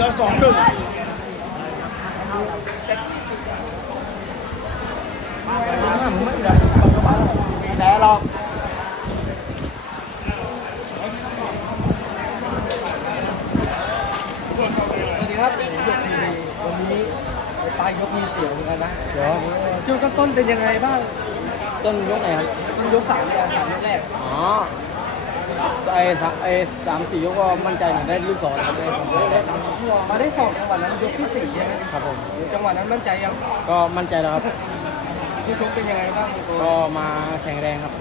ลือสองหนึ่งแพ้หรอกสวัสดีครับยกทีวันนี้ไปปลายยกมีเสียวเหมือนกันนะเดี๋ยวช่วงต้นๆเป็นยังไงบ้าง ต้นยกไหนครับ ต้นยกสามเนี่ยสามยกแรก อ๋อ ไอ้สามไอ้สามสี่ยกก็มั่นใจหน่อยได้ลูกสองครับได้สองได้มาได้สองจังหวะนั้นยกที่สี่ใช่ไหมครับผมจังหวะนั้นมั่นใจยังก็มั่นใจแล้วครับผู้ชกเป็นยังไงบ้างตัวก็มาแข็งแรงครับ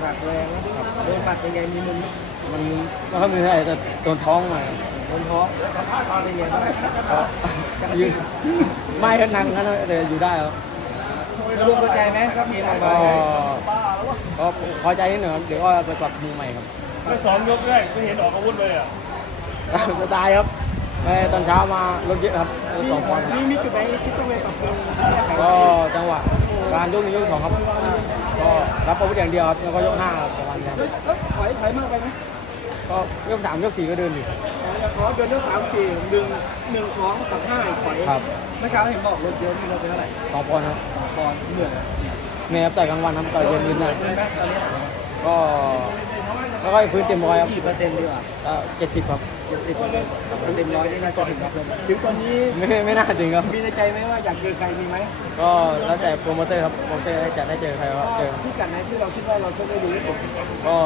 หนักแรงนะโดนหมัดเป็นไงมีมุมมันไม่ค่อยมีเท่าไหร่แต่โดนท้องหน่อยโดนท้องเป็นยังไงบ้างก็ยืนไม่ก็นั่งกันแต่อยู่ได้ครับลุงพอใจไหมครับทีมของก็เราก็พอใจนิดหนึ่งครับเดี๋ยวก็ไปปรับมือใหม่ครับ ไม่สองยกแรกไม่เห็นออกอาวุธเลยอะจะตายครับไปตอนเช้ามารถเยอะครับรถสองปอนด์ครับมีมีจุดไหนที่ต้องไปปรับปรุงแก้ไขก็จังหวะการยกหนึ่งยกสองครับ ก็รับอาวุธอย่างเดียวครับแล้วก็ยกห้าครับประมาณนี้ครับแล้วถอยถอยมากไปไหมก็ยกสามยกสี่ก็เดินอยู่ขอเดินยกสามสี่หนึ่งหนึ่งสองกับห้าถอยครับเมื่อเช้าเห็นบอกรถเยอะมีรถเป็นเท่าไหร่สองปอนด์ครับปอนด์เหนื่อยเมย์ครับต่อยกลางวันครับต่อยเย็นยืนได้เกินไหมตอนนี้ก็ แล้วก็ฟื้นเต็มร้อยครับกี่เปอร์เซ็นต์ดีกว่าเจ็ดสิบครับเจ็ดสิบเปอร์เซ็นต์เต็มร้อยนี่น่าจะถึงครับถึงตอนนี้ไม่ไม่น่าถึงครับมีในใจไหมว่าอยากเจอใครมีไหมก็แล้วแต่โปรโมเตอร์ครับโปรโมเตอร์จะได้เจอใครก็เจอพี่กัดไหนที่เราคิดว่าเราจะได้ดีที่สุดก็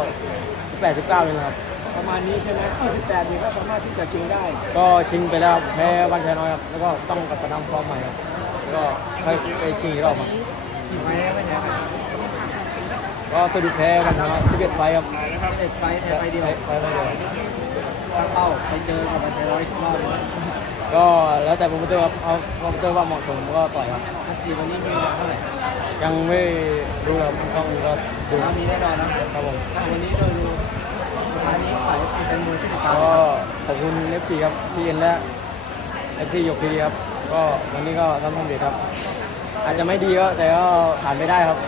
แปดสิบเก้าเลยนะครับประมาณนี้ใช่ไหมเออสิบแปดนี่ก็สามารถที่จะชิงได้ ก็ชิงไปแล้วครับแพ้วันชัยน้อยครับแล้วก็ต้องกลับไปทำฟอร์มใหม่ครับก็ค่อยไปชิงอีกรอบครับกี่ไฟล์ไม่แพ้ใคร ก็สะดุดแพ้วันชัยน้อยสิบเอ็ดไฟท์ครับเอ็ดไฟล์แพ้ไฟล์เดียวไฟท์ไฟท์เดียวตั้งเป้าไปเจอกับบัญชีร้อยรอบเลยก็แล้วแต่โปรโมเตอร์ครับเอาโปรโมเตอร์ว่าเหมาะสมก็ต่อยครับอาชีพวันนี้มีเวลาเท่าไหร่ยังไม่รู้ครับต้องก็ดูถ้ามีแน่นอนนะครับผมอะวันนี้เราดูสุดท้ายนี้ฝ่ายทีเป็นมวยที่ติดตามก็ขอบคุณเอฟซีครับพี่เอ็นและเอฟซียกพีครับก็วันนี้ก็ทำสำเร็จครับ อาจจะไม่ดีก็แต่ก็ผ่านไม่ได้ครับ